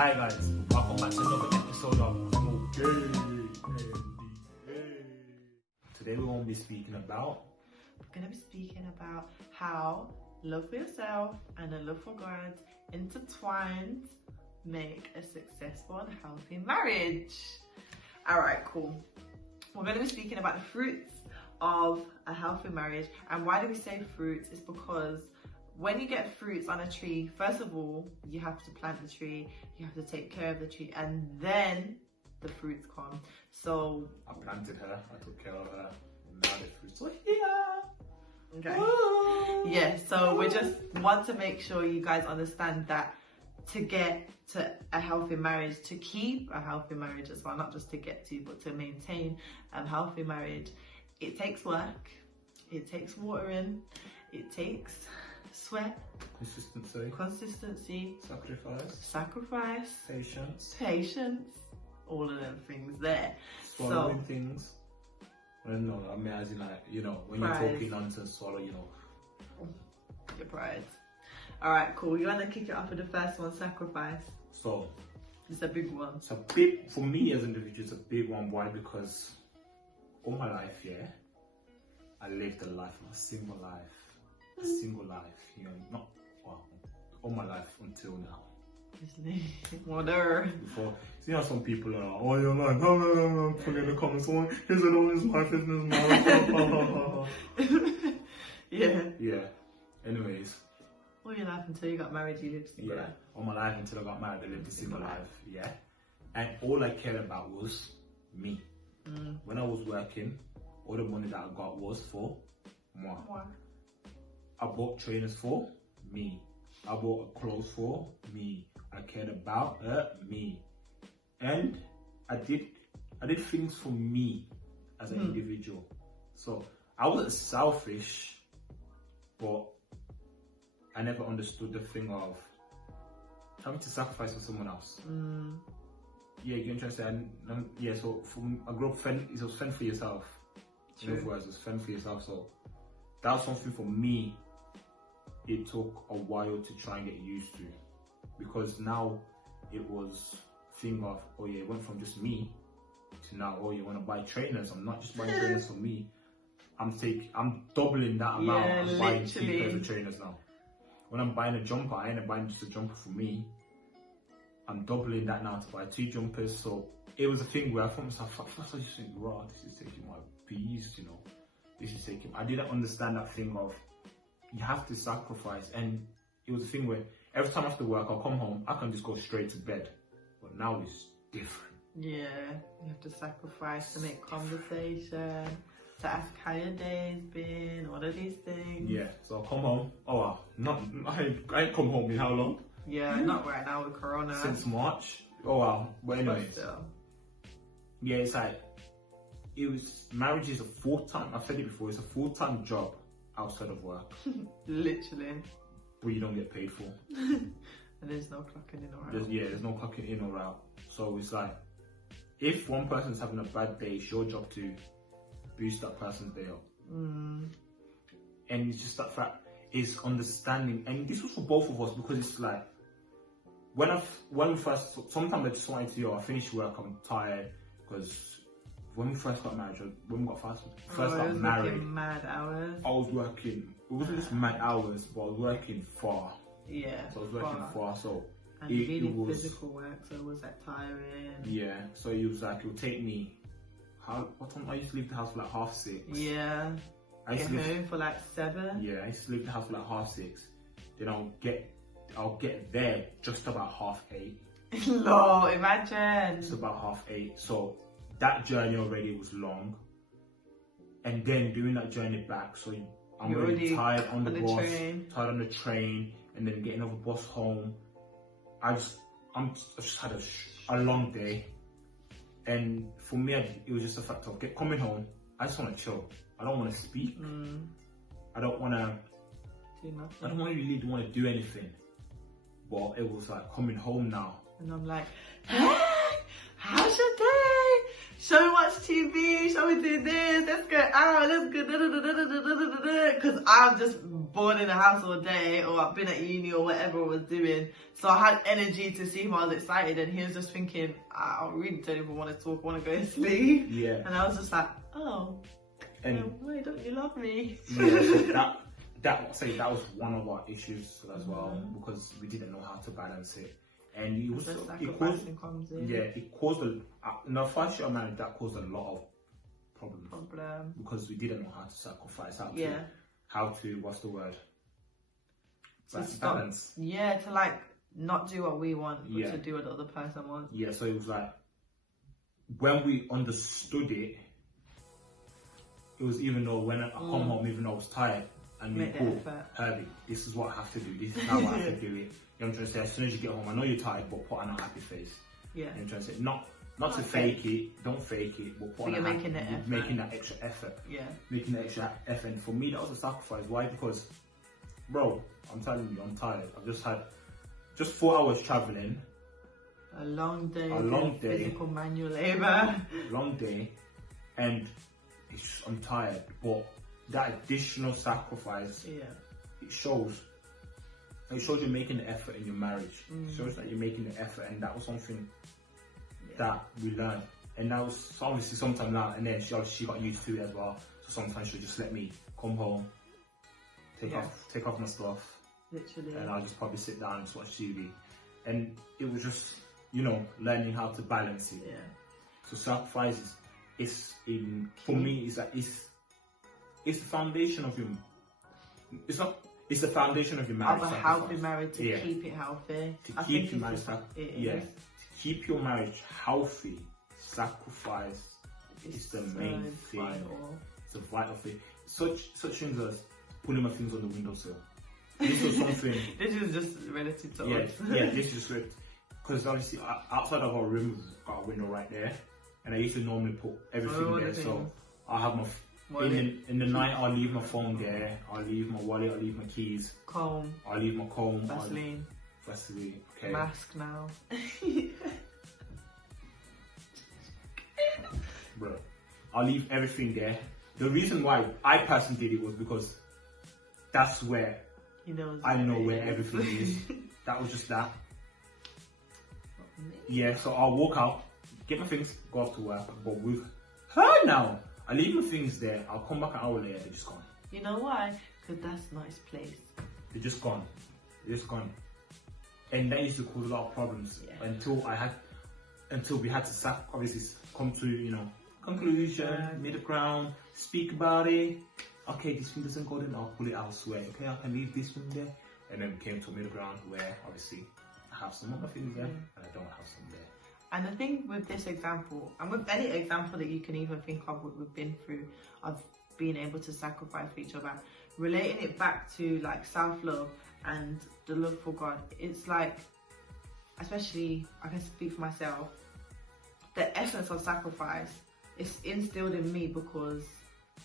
Hi guys, welcome back to another episode of Mokanda. Today we won't be speaking about. We're going to be speaking about how love for yourself and a love for God intertwined make a successful and healthy marriage. Alright, cool. We're going to be speaking about the fruits of a healthy marriage. And why do we say fruits? It's because when you get fruits on a tree, first of all, you have to plant the tree, you have to take care of the tree, and then the fruits come. So I planted her, I took care of her, and now the fruits are here. Okay. Yeah, so we just want to make sure you guys understand that to get to a healthy marriage, to keep a healthy marriage as well, not just to get to, but to maintain a healthy marriage, it takes work, it takes watering, it takes sweat, consistency, sacrifice, patience, all of them things there. Swallowing things. Well, no, I mean, as in like, you know, when pride. you're talking nonsense, swallow, you know. Your pride. Alright, cool. You want to kick it off with the first one, sacrifice? So, it's a big one. It's a big, for me as an individual, it's a big one. Why? Because all my life, yeah, I lived a life, a single life. A single life, you know, not, well, all my life until now. Whatever. Before, see how some people are, oh, you're like, no, put in the comments, oh, here's an all his wife, is his mouth. Yeah. Anyways. All your life until you got married, you lived single life. All my life until I got married, I lived a single life. Yeah. And all I cared about was me. When I was working, all the money that I got was for moi. I bought trainers for me. I bought clothes for me. I cared about me, and I did things for me as an individual. So I wasn't selfish, but I never understood the thing of having to sacrifice for someone else. Yeah, you can say. Yeah, so I grew up it was fend for yourself. In other words, it was fend for yourself. So that was something for me. It took a while to try and get used to, because now it was thing of, oh yeah, it went from just me to now, oh, you want to buy trainers. I'm not just buying trainers for me. I'm doubling that amount. Yeah, I'm buying 2 pairs of trainers now. When I'm buying a jumper, I ain't buying just a jumper for me. I'm doubling that now to buy 2 jumpers. So it was a thing where I thought myself, first I just think, wow, this is taking my peas, you know. This is taking. I didn't understand that thing of, you have to sacrifice. And it was a thing where every time after work I'll come home, I can just go straight to bed. But now it's different. Yeah, you have to sacrifice to make conversation, to ask how your day's been, all of these things. Yeah, so I'll come home. Oh wow, I ain't come home in how long? Yeah, not right now with Corona. Since March. Oh wow. But anyways, yeah, it's like, marriage is a full-time, I've said it before, it's a full-time job outside of work. Literally. But you don't get paid for. And there's no clocking in or out. There's no clocking in or out. So it's like, if one person's having a bad day, it's your job to boost that person's day up. And it's just that fact, is understanding. And this was for both of us, because it's like, when we first, sometimes I just wanted to, I finished work, I'm tired, because when we first got married, when we got first got married, mad hours. I was working, it wasn't just mad hours, but I was working far. Yeah. So I was working far, so and really it was physical work, so it was like tiring. Yeah, so it was like, it would take me, what time? I used to leave the house for like 6:30. Yeah. I used to get home for like 7. Yeah, I used to leave the house for like 6:30. Then I'll get there just about 8:30. Lol, imagine. It's about 8:30. So that journey already was long, and then doing that journey back, so I'm already tired on the bus, tired on the train, and then getting off the bus home. I just had a long day, and for me, it was just a fact of coming home. I just want to chill. I don't want to speak. I don't want to do nothing. I don't really want to do anything. But it was like coming home now, and I'm like, hey, how's your day? shall we watch TV? Shall we do this? Let's go out. Let's go. Because I'm just bored in the house all day, or I've been at uni or whatever I was doing. So I had energy to see him. I was excited, and he was just thinking, I really don't even want to talk. I want to go to sleep. Yeah. And I was just like, oh, And no, why don't you love me? yeah, so that was one of our issues as well, because we didn't know how to balance it. And it was it caused in our first year of marriage, that caused a lot of problems because we didn't know how to sacrifice, how to what's the word, balance. Yeah, to like not do what we want, but to do what the other person wants. Yeah, so it was like when we understood it, it was, even though when I come home, even though I was tired, and you call Herbie, this is what I have to do, this is how I have to do it. You know what I'm trying to say? As soon as you get home, I know you're tired, but put on a happy face. Yeah. You know what I'm trying to say? Not to fake it, don't fake it, but put on a happy face. Making that extra effort. Yeah. Making that extra effort. And for me, that was a sacrifice. Why? Because, bro, I'm telling you, I'm tired. I've just had 4 hours traveling. A long day. Physical manual labor. Long day. And I'm tired. But that additional sacrifice, it shows you're making the effort in your marriage. It shows that you're making the effort, and that was something that we learned. And that was obviously sometime now, and then she got used to it as well. So sometimes she'll just let me come home, take off my stuff, literally, and I'll just probably sit down and just watch TV. And it was just, learning how to balance it. Yeah. So sacrifices for me, it's the foundation of your. It's the foundation of your marriage. Of a healthy marriage, to keep it healthy. To keep your marriage to keep your marriage healthy, sacrifice is the main thing. It's a vital thing. Such things as pulling my things on the windowsill. This was something. This is just relative to us. This is just because obviously outside of our room we've got a window right there, and I used to normally put everything there. So I have my. In the night, I'll leave my phone there. I'll leave my wallet. I'll leave my keys. Comb. I'll leave my comb. Vaseline. Okay. Mask now. Bro, I'll leave everything there. The reason why I personally did it was because that's where I know where everything is. That was just that. Yeah, so I'll walk out, get my things, go off to work. But with her now, I leave my things there, I'll come back an hour later, they're just gone. You know why? Because that's not his place. They're just gone. And that used to cause a lot of problems until we had to obviously come to, conclusion, middle ground, speak about it. Okay, this thing doesn't go in, I'll pull it elsewhere. Okay, I can leave this one there. And then we came to a middle ground where obviously I have some other things there and I don't have some there. And the thing with this example, and with any example that you can even think of what we've been through, of being able to sacrifice for each other, relating it back to like self-love and the love for God, it's like, especially I can speak for myself, the essence of sacrifice is instilled in me because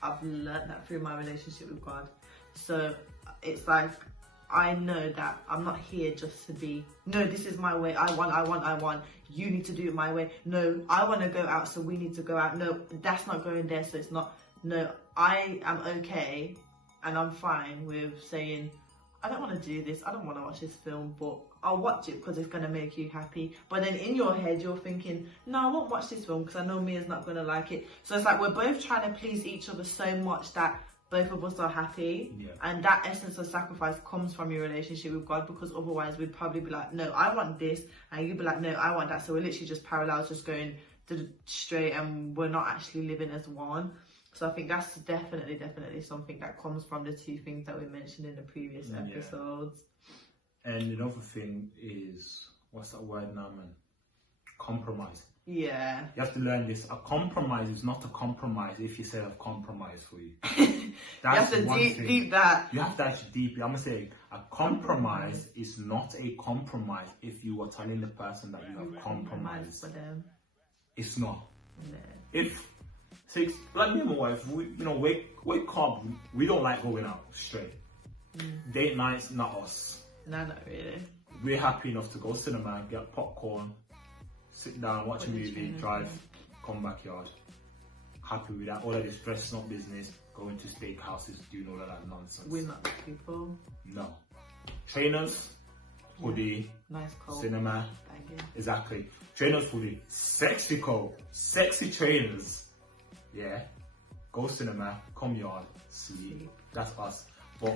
I've learned that through my relationship with God. So it's like, I know that I'm not here just to be, no, this is my way, I want, you need to do it my way. No, I want to go out, so we need to go out. No, that's not going there, so it's not. No, I am okay and I'm fine with saying, I don't want to do this, I don't want to watch this film, but I'll watch it because it's going to make you happy. But then in your head, you're thinking, no, I won't watch this film because I know Mia's not going to like it. So it's like we're both trying to please each other so much that both of us are happy, and that essence of sacrifice comes from your relationship with God, because otherwise we'd probably be like, no, I want this, and you'd be like, no, I want that. So we're literally just parallel, just going straight, and we're not actually living as one. So I think that's definitely something that comes from the two things that we mentioned in the previous episodes. And another thing is, what's that word now, man? Compromise. Yeah. You have to learn this. A compromise is not a compromise if you say I've compromised for you. That's you have to deep that. You have to actually deep it. I'm going to say a compromise is not a compromise if you are telling the person that you have compromised. For them. It's not. No. If, like me and my wife, we're up, we don't like going out straight. Date nights, not us. No, not really. We're happy enough to go cinema, get popcorn, sit down, watch a movie, drive come backyard. Happy with that. All of this dress not business, going to steakhouses, doing all of that nonsense. We're not the people. No. Trainers, hoodie, nice coat, cinema. banging. Exactly. Trainers, hoodie, sexy coat, sexy trainers. Yeah. Go cinema, come yard, sleep. That's us. But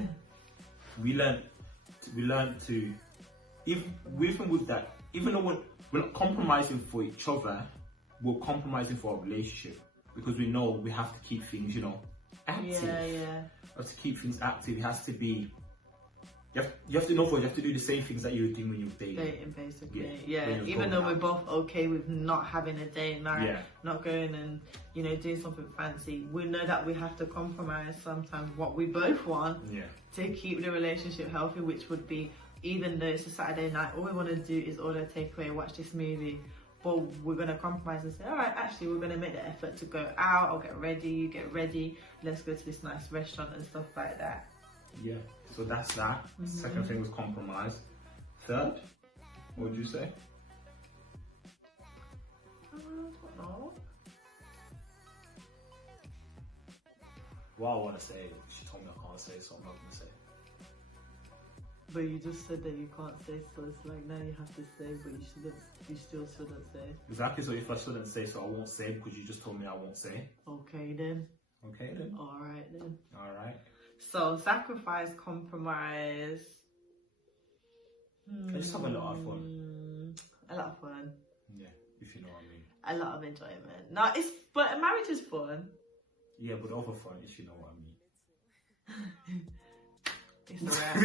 we learned to, even with that, even though we're not compromising for each other, we're compromising for our relationship, because we know we have to keep things, you know, active. Yeah. We have to keep things active. It has to be. You have to know, you have to do the same things that you were doing when you were dating. Dating, basically. Yeah. Even though we're both okay with not having a date night, not going and, you know, doing something fancy, we know that we have to compromise sometimes what we both want to keep the relationship healthy, which would be, even though it's a Saturday night, all we want to do is order a takeaway, watch this movie. But we're going to compromise and say, all right, actually, we're going to make the effort to go out. I'll get ready, you get ready. Let's go to this nice restaurant and stuff like that. Yeah, so that's that. Second thing was compromise. Third, what would you say? I don't know. What I want to say, she told me I can't say, so I'm not going to say. But you just said that you can't say, so it's like now you have to say, but you still shouldn't say. Exactly, so if I shouldn't say, so I won't say, because you just told me I won't say. Okay then. Okay then. Alright then. Alright. So, sacrifice, compromise. Let's have a lot of fun. A lot of fun. Yeah, if you know what I mean. A lot of enjoyment. No, but marriage is fun. Yeah, but over fun, if you know what I mean. It's a wrap.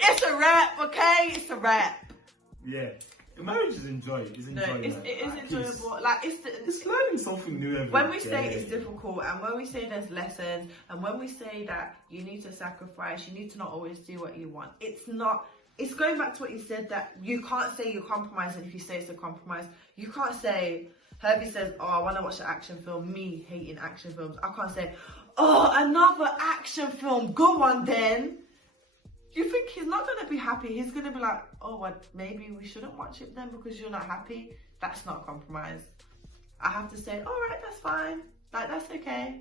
It's a wrap, okay? It's a wrap. Yeah. Marriage is enjoyable. It is enjoyable. Like it's learning something new every day. When we say it's difficult, and when we say there's lessons, and when we say that you need to sacrifice, you need to not always do what you want. It's not. It's going back to what you said, that you can't say you're compromising if you say it's a compromise. You can't say, Herbie says, oh, I want to watch an action film. Me hating action films. I can't say, oh, another action film. Go on then. You think he's not going to be happy? He's going to be like, oh, well, maybe we shouldn't watch it then because you're not happy. That's not a compromise. I have to say, all right, that's fine. Like, that's okay.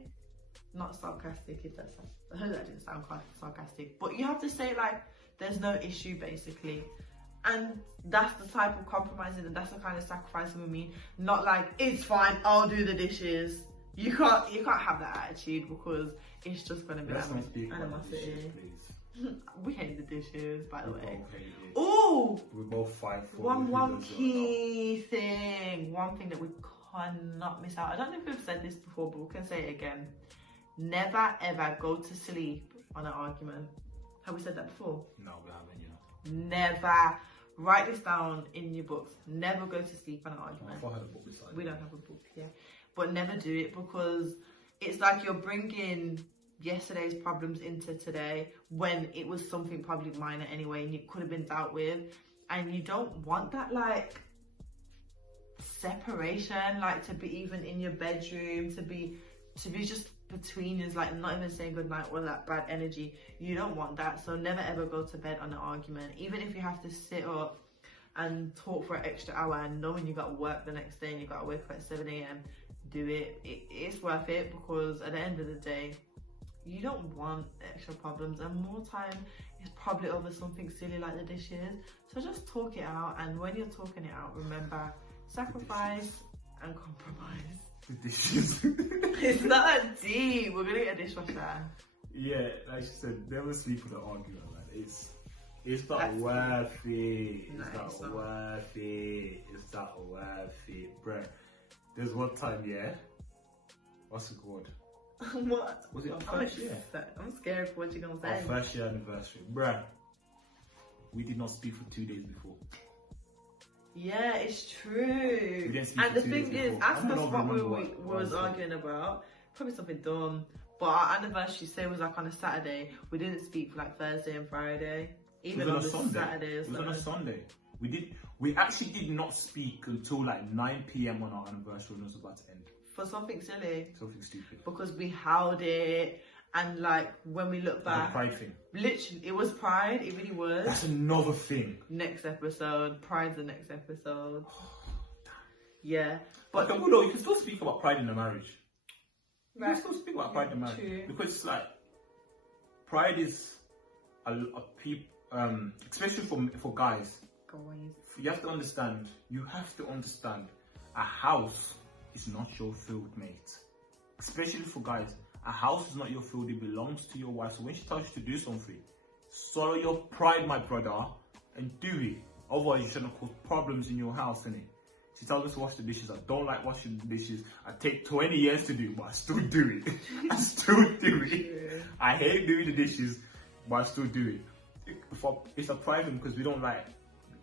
Not sarcastic, if that's... I hope that didn't sound quite sarcastic. But you have to say, like, there's no issue, basically. And that's the type of compromising, and that's the kind of sacrificing we mean. Not like, it's fine, I'll do the dishes. You can't have that attitude, because it's just going to be animosity. We hate the dishes, by the way. Oh, we both fight for one key thing. One thing that we cannot miss out. I don't know if we've said this before, but we can say it again. Never ever go to sleep on an argument. Have we said that before? No, we haven't. You know. Never. Write this down in your books. Never go to sleep on an argument. I had a book beside we don't have a book here, but never do it, because it's like you're bringing yesterday's problems into today, when it was something probably minor anyway and it could have been dealt with. And you don't want that, like, separation, like, to be even in your bedroom, to be just between us, like, not even saying goodnight, or that bad energy. You don't want that. So never ever go to bed on an argument, even if you have to sit up and talk for an extra hour, and knowing you got work the next day and you got to wake up at 7 a.m. do it. It's worth it, because at the end of the day, you don't want extra problems, and more time is probably over something silly like the dishes. So just talk it out, and when you're talking it out, remember, sacrifice and compromise. The dishes. It's not that deep. We're gonna get a dishwasher. Yeah, like she said, never sleep with an argument, man. It's not worth it. It's not worth it. It's not worth it, bruh. There's one time, yeah. What's it called? What? Was it our first year? I'm scared for what you're gonna say. Our first year anniversary, bruh. We did not speak for 2 days before. Yeah, it's true. We didn't speak and for the 2 days thing is, before. ask us what we was arguing about. Probably something dumb. But our anniversary, say, was like on a Saturday. We didn't speak for like Thursday and Friday. Even on the Saturday or something. It was on a Sunday. We We actually did not speak until like 9 p.m. on our anniversary when it was about to end. For something silly. Something stupid. Because we held it, and like when we look back, the pride thing. Literally, it was pride. It really was. That's another thing. Next episode, pride's the next episode. Yeah. But no, you can still speak about pride in the marriage. You Right. can still speak about pride in the marriage. True. Because it's like, pride is a people, especially for guys. You have to understand, a house is not your field, mate. Especially for guys, a house is not your field, it belongs to your wife. So when she tells you to do something, swallow your pride, my brother, and do it. Otherwise, you're going to cause problems in your house, innit? She tells me to wash the dishes. I don't like washing the dishes. I take 20 years to do it, but I still do it. I still do it. I hate doing the dishes, but I still do it. It's a pride thing because we don't like,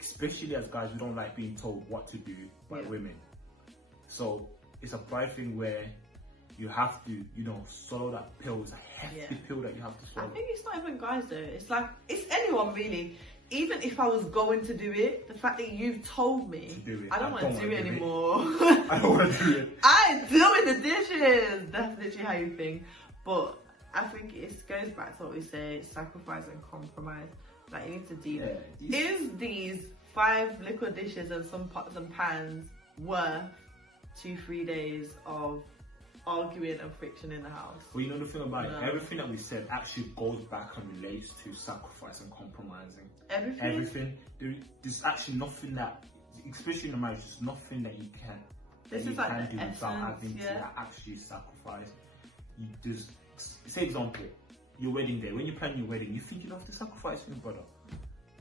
especially as guys, we don't like being told what to do by women. So it's a pride thing where you have to, swallow that pill. It's a hefty pill that you have to swallow. I think it's not even guys though. It's like, it's anyone really. Even if I was going to do it, the fact that you've told me, to do it. I don't want to do it anymore. I don't want to do it. I ain't doing the dishes. That's literally how you think. But I think it goes back to what we say, sacrifice and compromise. Like, you need to do that. Is these 5 liquid dishes and some pots and pans worth 2-3 days of arguing and friction in the house? Well, you know the thing about it, everything that we said actually goes back and relates to sacrifice and compromising. Everything. There's actually nothing that, especially in a marriage, there's nothing that you can do without having to actually sacrifice. You just, say example, your wedding day. When you're planning your wedding, you think you have to sacrifice for your brother.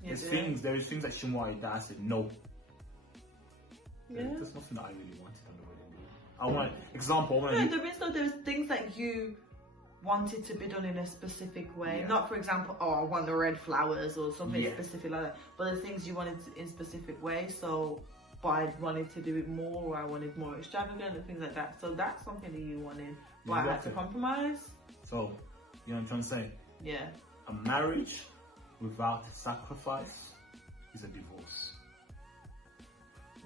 There is things that she wanted that I said no. There's nothing that I really wanted on the wedding day. I want there's things that you wanted to be done in a specific way. Not, for example, I want the red flowers or something specific like that. But there's things you wanted in specific way. So, but I wanted to do it more, or I wanted more extravagant and things like that. So that's something that you wanted. But I had to compromise. So, you know what I'm trying to say? Yeah. A marriage without sacrifice is a divorce.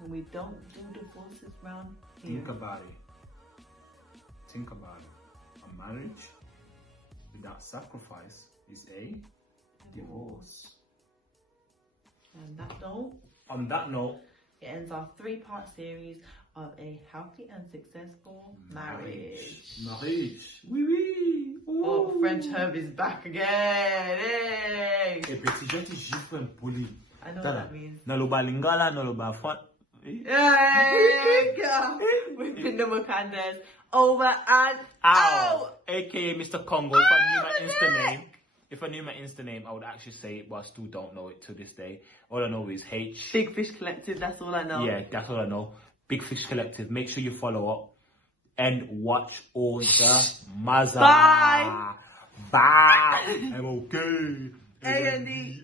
And we don't do divorces round here. Think about it. A marriage without sacrifice is a divorce. On that note, it ends our 3-part series of a healthy and successful marriage. Oui, oui. Oh, French Herb is back again. Hey. I know what that means. Naloba Lingala, Naloba Fat. Hey, we've been the Mokandas over and out. AKA Mr. Congo. If I knew my Insta name, I would actually say it, but I still don't know it to this day. All I know is H. Big Fish Collective, that's all I know. Yeah, that's all I know. Big Fish Collective. Make sure you follow up and watch all the Maza. Bye. Bye. I'm okay. A&D.